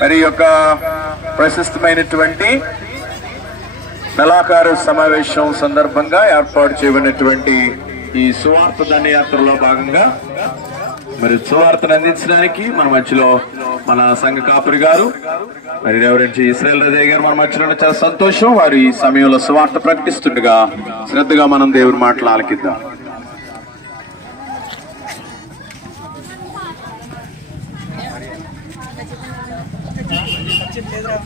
మరి యొక్క ప్రశస్తమైనటువంటి కళాకారు సమావేశం సందర్భంగా ఏర్పాటు చేయబడినటువంటి ఈ సువార్త దండయాత్రలో భాగంగా మరి సువార్తను అందించడానికి మన మధ్యలో మన సంఘ కాపురి గారు మరి రెవరెంట్ ఇస్రాయల్ రజయ్ గారు మన మధ్యలో చాలా సంతోషం. వారు ఈ సమయంలో సువార్త ప్రకటిస్తుండగా శ్రద్ధగా మనం దేవుని మాటలు ఆలకిద్దాం.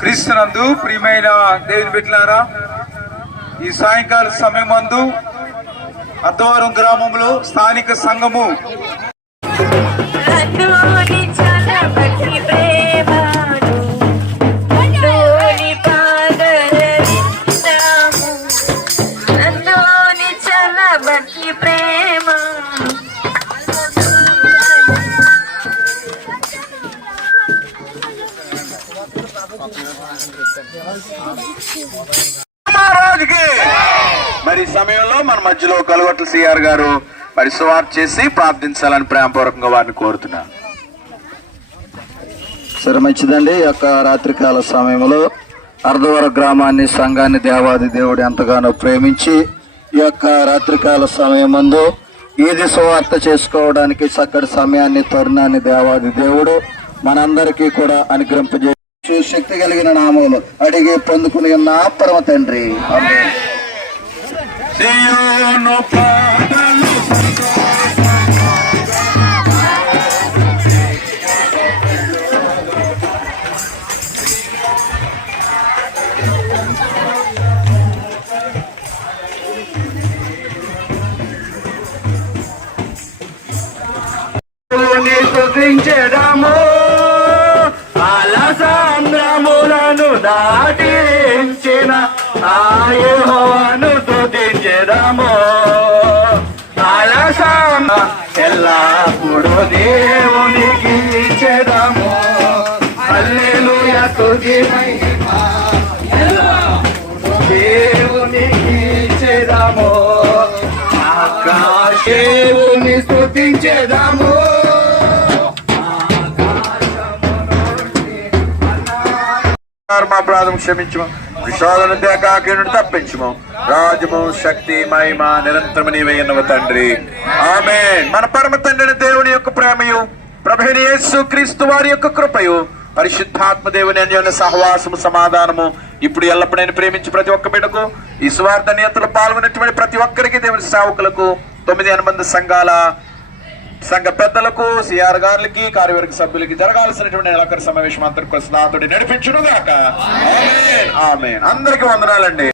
క్రీస్తునందు ప్రియమైన దేవుని బిడ్లారా ఈ సాయంకాల సమయం మందు అద్దవరం గ్రామంలో స్థానిక సంఘము చలబట్టి ప్రేమ రాజుకి మరి సమయంలో మన మధ్యలో కలగొట్ల సిఆర్ గారు మరి సువార్ చేసి ప్రార్థించాలని ప్రేమపూర్వకంగా వారిని కోరుతున్నాను. సరే మంచిదండి. ఈ యొక్క రాత్రికాల సమయంలో అర్ధవర గ్రామాన్ని సంఘాన్ని దేవాది దేవుడు ఎంతగానో ప్రేమించి ఈ యొక్క రాత్రికాల సమయం ముందు ఈది సువార్త చేసుకోవడానికి చక్కటి సమయాన్ని తరుణాన్ని దేవాది దేవుడు మనందరికీ కూడా అనుగ్రహింపజే శక్తి కలిగిన నామములు అడిగి పొందుకుని నా పరమ తండ్రి. ఆమేన్. దాటించిన ఆయహోను స్తుతించడము అలసాం ఎల్లప్పుడూ దేవునికి ఇచ్చడము హల్లెలూయా స్తుతి దేవునికి ఇచ్చేదాము. ఆకాశేవుని స్తుతించేదాము. మా ప్రాధం క్షమించము. విషాదను దేకాకిను తప్పించము. రాజము శక్తి మహిమ నిరంతరము నీవే తండ్రి. ఆమె మన పరమ తండ్రిని దేవుని యొక్క ప్రేమయు ప్రభుని యేసు క్రీస్తు వారి యొక్క కృపయు పరిశుద్ధాత్మ దేవుని అన్యోన్య సహవాసము సమాధానము ఇప్పుడు ఎల్లప్పుడైనా ప్రేమించి ప్రతి ఒక్క బిడ్డకు ఈ స్వార్థ నేతలు పాల్గొన్నటువంటి ప్రతి ఒక్కరికి దేవుని సేవకులకు తొమ్మిది అనుబంధ సంఘాల సంఘ పెద్దలకు సిఆర్ గారికి కార్యవర్గ సభ్యులకి జరగాల్సినటువంటి నెలకరి సమావేశం అందరికీ కొసనాథుడి నడిపించును గాక. ఆమె అందరికి వందనాలండి.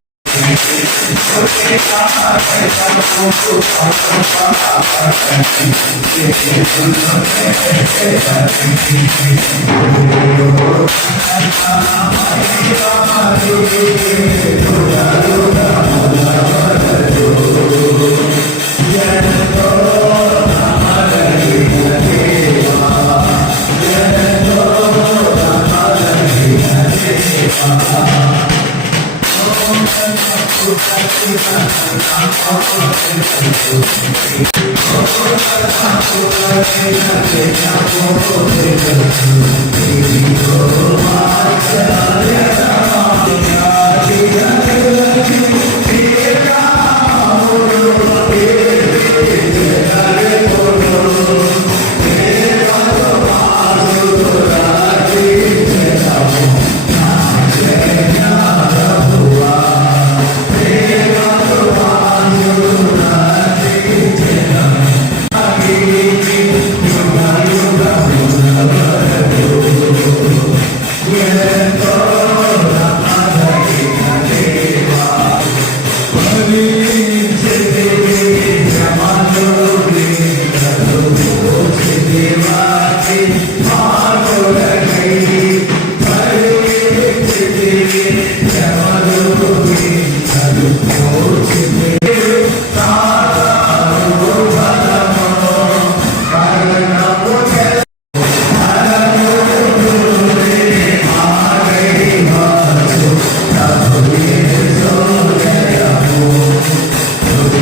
Yeah. Yeah.